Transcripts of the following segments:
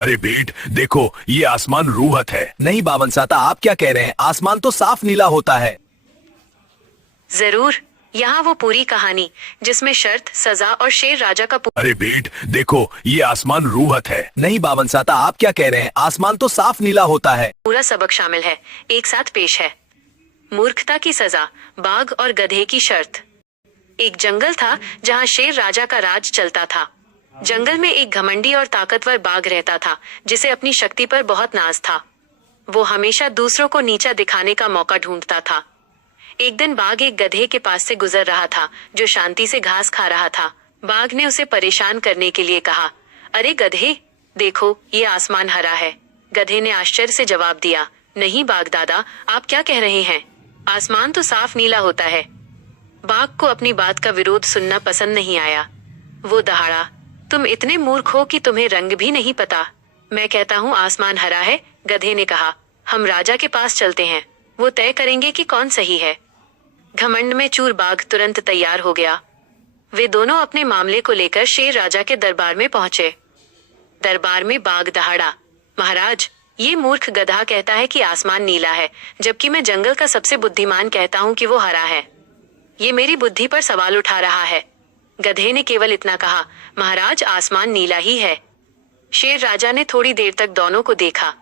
अरे बेट देखो, ये आसमान रूहत है। नहीं बावन साता, आप क्या कह रहे हैं? आसमान तो साफ नीला होता है। जरूर, यहाँ वो पूरी कहानी जिसमें शर्त, सजा और शेर राजा का अरे बेट देखो, ये आसमान रूहत है। नहीं बावन साता, आप क्या कह रहे हैं? आसमान तो साफ नीला होता है। पूरा सबक शामिल है, एक साथ पेश है। मूर्खता की सजा, बाघ और गधे की शर्त। एक जंगल था जहाँ शेर राजा का राज चलता था। जंगल में एक घमंडी और ताकतवर बाघ रहता था जिसे अपनी शक्ति पर बहुत नाज था। वो हमेशा दूसरों को नीचा दिखाने का मौका ढूंढता था। एक दिन बाघ एक गधे के पास से गुजर रहा था जो शांति से घास खा रहा था। बाघ ने उसे परेशान करने के लिए कहा, अरे गधे, देखो ये आसमान हरा है। गधे ने आश्चर्य से जवाब दिया, नहीं बाघ दादा, आप क्या कह रहे हैं? आसमान तो साफ नीला होता है। बाघ को अपनी बात का विरोध सुनना पसंद नहीं आया। वो दहाड़ा, तुम इतने मूर्ख हो कि तुम्हें रंग भी नहीं पता। मैं कहता हूँ आसमान हरा है। गधे ने कहा, हम राजा के पास चलते हैं, वो तय करेंगे कि कौन सही है। घमंड में चूर बाघ तुरंत तैयार हो गया। वे दोनों अपने मामले को लेकर शेर राजा के दरबार में पहुंचे। दरबार में बाघ दहाड़ा, महाराज, ये मूर्ख गधा कहता है कि आसमान नीला है, जबकि मैं जंगल का सबसे बुद्धिमान कहता हूँ कि वो हरा है। ये मेरी बुद्धि पर सवाल उठा रहा है। गधे ने केवल इतना कहा, महाराज आसमान नीला ही है। शेर राजा ने थोड़ी देर तक दोनों को देखा,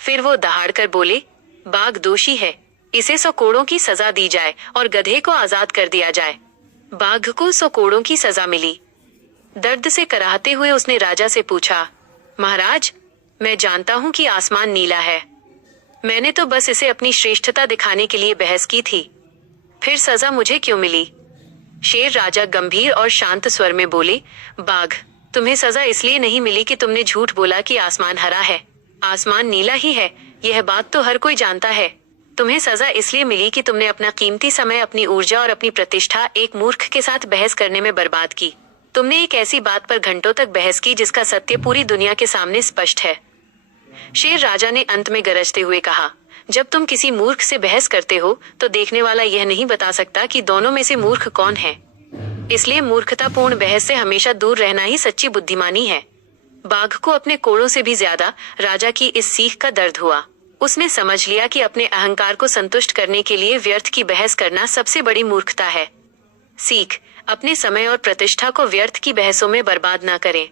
फिर वो दहाड़ कर बोले, बाघ दोषी है, इसे 100 कोड़ों की सजा दी जाए और गधे को आजाद कर दिया जाए। बाघ को 100 कोड़ों की सजा मिली। दर्द से कराहते हुए उसने राजा से पूछा, महाराज, मैं जानता हूँ कि आसमान नीला है। मैंने तो बस इसे अपनी श्रेष्ठता दिखाने के लिए बहस की थी, फिर सजा मुझे क्यों मिली? शेर राजा गंभीर और शांत स्वर में बोले, बाघ, तुम्हें सजा इसलिए नहीं मिली कि तुमने झूठ बोला कि आसमान हरा है। आसमान नीला ही है, यह बात तो हर कोई जानता है। तुम्हें सजा इसलिए मिली कि तुमने अपना कीमती समय, अपनी ऊर्जा और अपनी प्रतिष्ठा एक मूर्ख के साथ बहस करने में बर्बाद की। तुमने एक ऐसी बात पर घंटों तक बहस की जिसका सत्य पूरी दुनिया के सामने स्पष्ट है। शेर राजा ने अंत में गरजते हुए कहा, जब तुम किसी मूर्ख से बहस करते हो तो देखने वाला यह नहीं बता सकता कि दोनों में से मूर्ख कौन है। इसलिए मूर्खतापूर्ण बहस से हमेशा दूर रहना ही सच्ची बुद्धिमानी है। बाघ को अपने कोड़ों से भी ज्यादा राजा की इस सीख का दर्द हुआ। उसने समझ लिया कि अपने अहंकार को संतुष्ट करने के लिए व्यर्थ की बहस करना सबसे बड़ी मूर्खता है। सीख, अपने समय और प्रतिष्ठा को व्यर्थ की बहसों में बर्बाद न करें।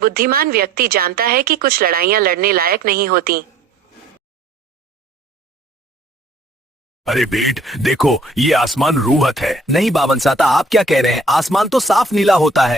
बुद्धिमान व्यक्ति जानता है कि कुछ लड़ाइयां लड़ने लायक नहीं होती। अरे बेट देखो, ये आसमान रूहत है। नहीं बावन साता, आप क्या कह रहे हैं? आसमान तो साफ नीला होता है।